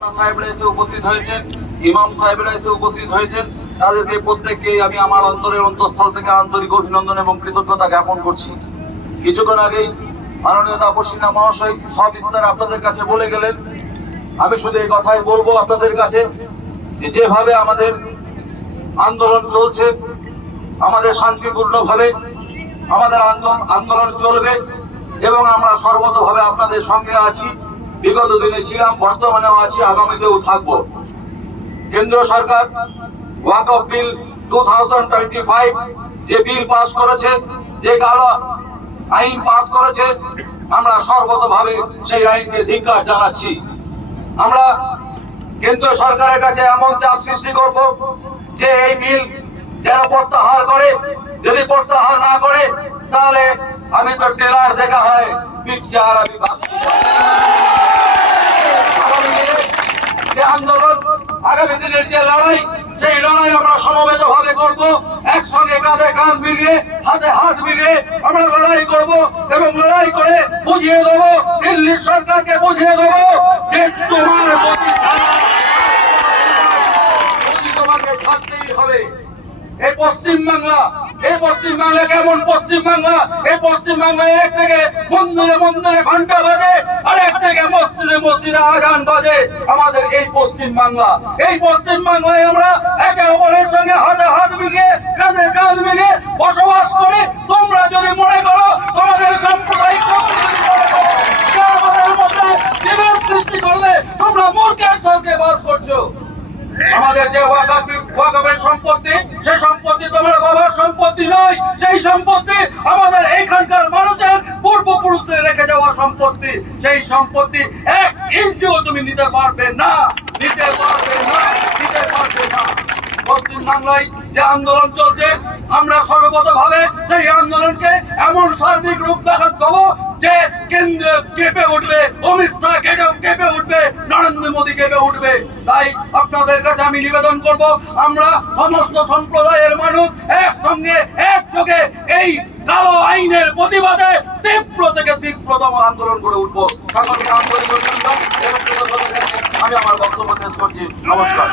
সাহেবরা এসে উপস্থিত হয়েছেন, ইমাম সাহেবরা এসে উপস্থিত হয়েছেন, তাদেরকে প্রত্যেককেই আমি আমার অন্তরের অন্তঃস্থল থেকে আন্তরিক অভিনন্দন এবং কৃতজ্ঞতা জ্ঞাপন করছি। কিছুক্ষণ আগেই মাননীয় তাপসিনা মহাশয় সবিস্তারে আপনাদের কাছে বলে গেলেন। আমি শুধু এই কথাই বলবো আপনাদের কাছে যে যেভাবে আমাদের আন্দোলন চলছে, আমাদের শান্তিপূর্ণভাবে আমাদের আন্দোলন চলবে এবং আমরা সর্বতভাবে আপনাদের সঙ্গে আছি। বিগত দিনে ছিলাম, বর্তমানেও আছি, আগামীতেও থাকবো। কেন্দ্র সরকার ওয়াকফ বিল 2025 যে বিল পাস করেছে, যে কালো আইন পাস করেছে, আমরা সর্বতভাবে সেই আইনকে ধিক্কার জানাচ্ছি। আমরা কেন্দ্র সরকারের কাছে এমন চাপ সৃষ্টি করব যে এই বিল যারা প্রত্যাহার করে, যদি প্রত্যাহার না করে তাহলে আমি তো ট্রেলার দেখা হয়, পিকচার আমি ভাবছি। আন্দোলন আগামী দিনের যে লড়াই, সেই লড়াই আমরা সমবেত ভাবে করবো, একসঙ্গে কাঁধে কাঁধ মিলিয়ে হাতে হাত মিলিয়ে আমরা লড়াই করব এবং লড়াই করে বুঝিয়ে দেবো, দিল্লি সরকারকে বুঝিয়ে দেবো যে তোমাকে ছাড়তেই হবে। এই পশ্চিমবাংলা কেমন পশ্চিমবাংলা? এই পশ্চিমবাংলায় এক থেকে মন্দিরে মন্দিরে ঘন্টা বাজে, আর এক থেকে মসজিদে মসজিদে আজান বাজে। আমাদের এই পশ্চিমবাংলায় আমরা একে অপরের সঙ্গে হাতে হাত মিলিয়ে কাঁধে কাঁধ মিলিয়ে বসবাস করি। তোমরা যদি মনে করো তোমাদের সাম্প্রদায়িক আমাদের মধ্যে বিভেদ সৃষ্টি করলে তোমরা মূর্খের সঙ্গে বাস করছো। আমাদের যে ওয়াকফের সম্পত্তি, সেই সম্পত্তি তোমার বাবার সম্পত্তি নয়, সেই সম্পত্তি আমাদের এইখানকার মানুষের পূর্বপুরুষদের রেখে যাওয়া সম্পত্তি। সেই সম্পত্তি এক ইঞ্চিও তুমি নিতে পারবে না। পশ্চিমবাংলায় যে আন্দোলন চলছে, আমরা সর্বতভাবে সেই আন্দোলনকে এমন সার্বিক রূপ দেখাতে দেবো যে কেন্দ্র কেঁপে উঠবে, অমিত শাহ কেঁপে উঠবে, নরেন্দ্র মোদী কেঁপে উঠবে। তাই আপনাদের কাছে আমি নিবেদন করব, আমরা সমস্ত সম্প্রদায়ের মানুষ একসঙ্গে একযোগে এই কালো আইনের প্রতিবাদে তীব্র থেকে তীব্রতম আন্দোলন করে উঠবো। সকলকে আন্তরিক অভিনন্দন এবং আমি আমার বক্তব্য শেষ করছি। নমস্কার।